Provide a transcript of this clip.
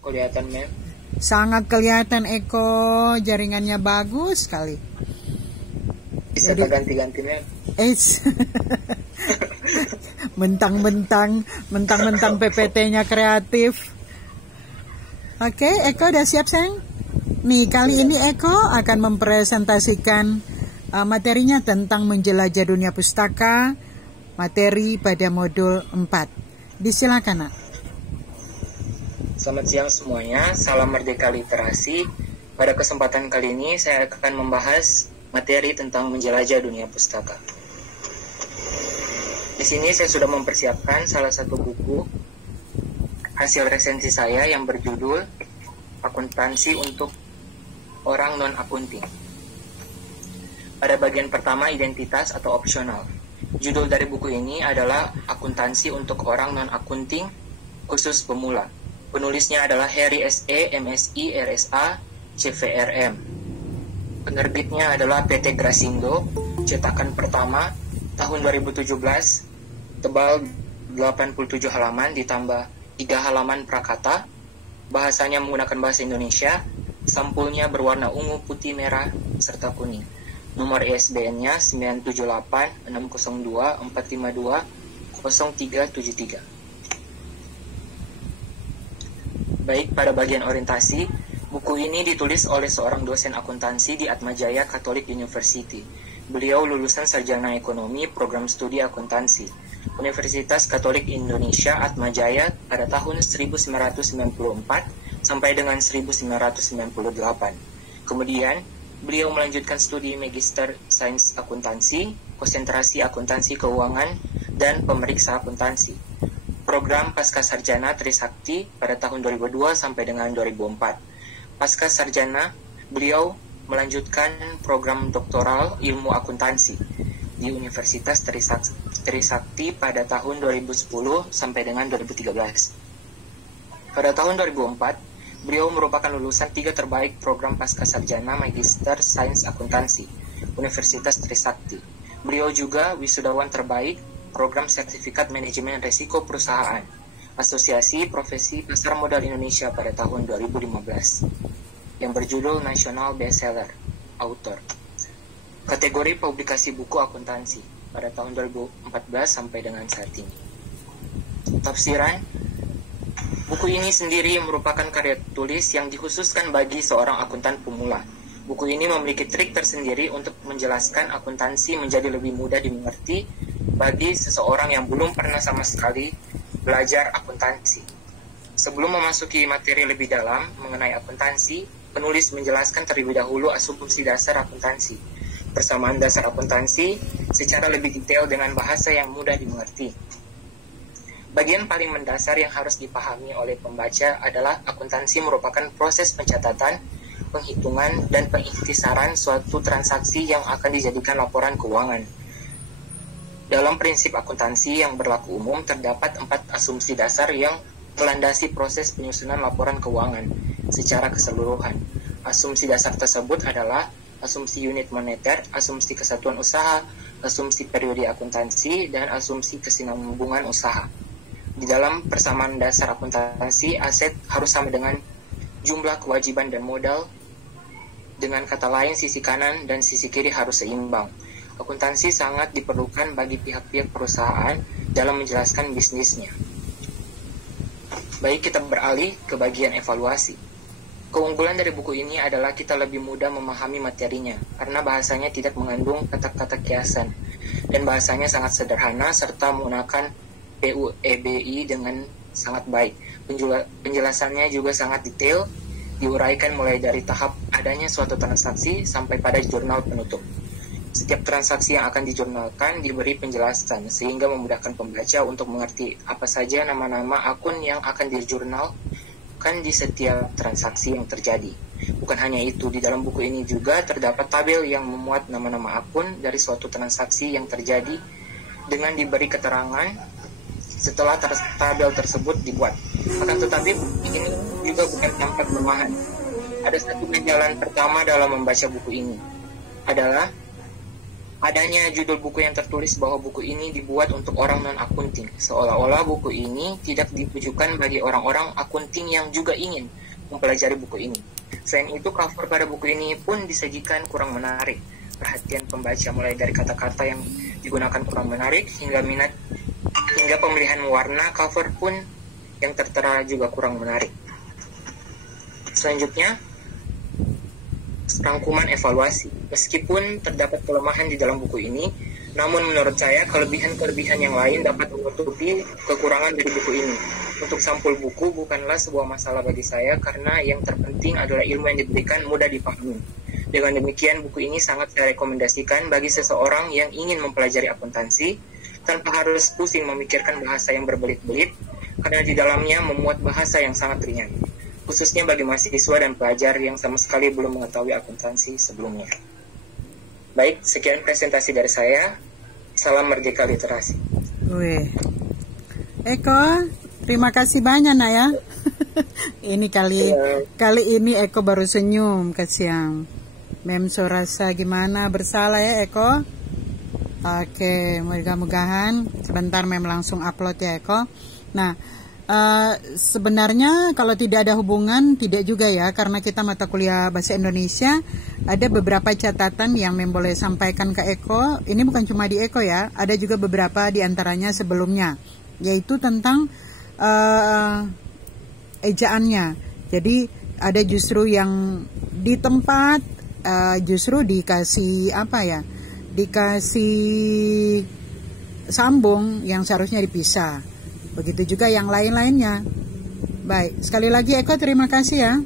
kelihatan, Mem. Sangat kelihatan Eko, jaringannya bagus sekali. Bisa ganti-ganti, Mem. Mentang-mentang PPT-nya kreatif. Oke, Eko udah siap, sayang? Nih, kali ini Eko akan mempresentasikan materinya tentang menjelajah dunia pustaka, materi pada modul 4. Disilakan, Nak. Selamat siang semuanya, salam merdeka literasi. Pada kesempatan kali ini saya akan membahas materi tentang menjelajah dunia pustaka. Di sini saya sudah mempersiapkan salah satu buku hasil resensi saya yang berjudul Akuntansi untuk Orang Non-Akunting. Pada bagian pertama, identitas atau opsional. Judul dari buku ini adalah Akuntansi untuk Orang Non-Akunting Khusus Pemula. Penulisnya adalah Harry S.E. MSI RSA CVRM. Penerbitnya adalah PT Grasindo, cetakan pertama tahun 2017, tebal 87 halaman ditambah 3 halaman prakata. Bahasanya menggunakan bahasa Indonesia. Sampulnya berwarna ungu, putih, merah, serta kuning. Nomor ISBN-nya 978 602 452 0373. Baik, pada bagian orientasi, buku ini ditulis oleh seorang dosen akuntansi di Atmajaya Catholic University. Beliau lulusan sarjana ekonomi program studi akuntansi Universitas Katolik Indonesia Atmajaya pada tahun 1994 sampai dengan 1998. Kemudian, beliau melanjutkan studi Magister Sains Akuntansi, konsentrasi akuntansi keuangan, dan pemeriksa akuntansi. Program Pasca Sarjana Trisakti pada tahun 2002 sampai dengan 2004. Pasca Sarjana, beliau melanjutkan program doktoral ilmu akuntansi di Universitas Trisakti pada tahun 2010 sampai dengan 2013. Pada tahun 2004, beliau merupakan lulusan 3 terbaik program Pasca Sarjana Magister Sains Akuntansi Universitas Trisakti. Beliau juga wisudawan terbaik Program Sertifikat Manajemen Risiko Perusahaan Asosiasi Profesi Pasar Modal Indonesia pada tahun 2015 yang berjudul National Bestseller Author. Kategori publikasi buku akuntansi pada tahun 2014 sampai dengan saat ini. Tafsiran. Buku ini sendiri merupakan karya tulis yang dikhususkan bagi seorang akuntan pemula. Buku ini memiliki trik tersendiri untuk menjelaskan akuntansi menjadi lebih mudah dimengerti bagi seseorang yang belum pernah sama sekali belajar akuntansi. Sebelum memasuki materi lebih dalam mengenai akuntansi, penulis menjelaskan terlebih dahulu asumsi dasar akuntansi, persamaan dasar akuntansi secara lebih detail dengan bahasa yang mudah dimengerti. Bagian paling mendasar yang harus dipahami oleh pembaca adalah akuntansi merupakan proses pencatatan, penghitungan, dan pengintisaran suatu transaksi yang akan dijadikan laporan keuangan. Dalam prinsip akuntansi yang berlaku umum, terdapat 4 asumsi dasar yang melandasi proses penyusunan laporan keuangan secara keseluruhan. Asumsi dasar tersebut adalah asumsi unit moneter, asumsi kesatuan usaha, asumsi periode akuntansi, dan asumsi kesinambungan usaha. Di dalam persamaan dasar akuntansi, aset harus sama dengan jumlah kewajiban dan modal. Dengan kata lain, sisi kanan dan sisi kiri harus seimbang. Akuntansi sangat diperlukan bagi pihak-pihak perusahaan dalam menjelaskan bisnisnya. Baik, kita beralih ke bagian evaluasi. Keunggulan dari buku ini adalah kita lebih mudah memahami materinya, karena bahasanya tidak mengandung kata-kata kiasan, dan bahasanya sangat sederhana serta menggunakan PUEBI dengan sangat baik. Penjelasannya juga sangat detail, diuraikan mulai dari tahap adanya suatu transaksi sampai pada jurnal penutup. Setiap transaksi yang akan dijurnalkan diberi penjelasan sehingga memudahkan pembaca untuk mengerti apa saja nama-nama akun yang akan dijurnalkan di setiap transaksi yang terjadi. Bukan hanya itu, di dalam buku ini juga terdapat tabel yang memuat nama-nama akun dari suatu transaksi yang terjadi dengan diberi keterangan setelah tabel tersebut dibuat. Akan tetapi ini juga bukan tanpa kelemahan. Ada satu jalan pertama dalam membaca buku ini adalah Adanya judul buku yang tertulis bahwa buku ini dibuat untuk orang non-akunting, seolah-olah buku ini tidak ditujukan bagi orang-orang akunting yang juga ingin mempelajari buku ini. Selain itu, cover pada buku ini pun disajikan kurang menarik. Perhatian pembaca mulai dari kata-kata yang digunakan kurang menarik hingga pemilihan warna cover pun yang tertera juga kurang menarik. Selanjutnya, rangkuman evaluasi. Meskipun terdapat kelemahan di dalam buku ini, namun menurut saya kelebihan-kelebihan yang lain dapat menutupi kekurangan dari buku ini. Untuk sampul buku bukanlah sebuah masalah bagi saya karena yang terpenting adalah ilmu yang diberikan mudah dipahami. Dengan demikian, buku ini sangat saya rekomendasikan bagi seseorang yang ingin mempelajari akuntansi tanpa harus pusing memikirkan bahasa yang berbelit-belit karena di dalamnya memuat bahasa yang sangat ringan, khususnya bagi mahasiswa dan pelajar yang sama sekali belum mengetahui akuntansi sebelumnya. Baik, sekian presentasi dari saya. Salam Merdeka Literasi. Wih, Eko, terima kasih banyak nak ya. Ini kali ini Eko baru senyum kasihan. Memso rasa gimana, bersalah ya Eko. Oke, mudah-mudahan sebentar Mem langsung upload ya Eko. Nah, sebenarnya kalau tidak ada hubungan tidak juga ya, karena kita mata kuliah bahasa Indonesia ada beberapa catatan yang Mem boleh sampaikan ke Eko. Ini bukan cuma di Eko ya, ada juga beberapa di antaranya sebelumnya, yaitu tentang ejaannya. Jadi ada justru yang di tempat justru dikasih dikasih sambung yang seharusnya dipisah. Begitu juga yang lain-lainnya. Baik, sekali lagi Eko terima kasih ya.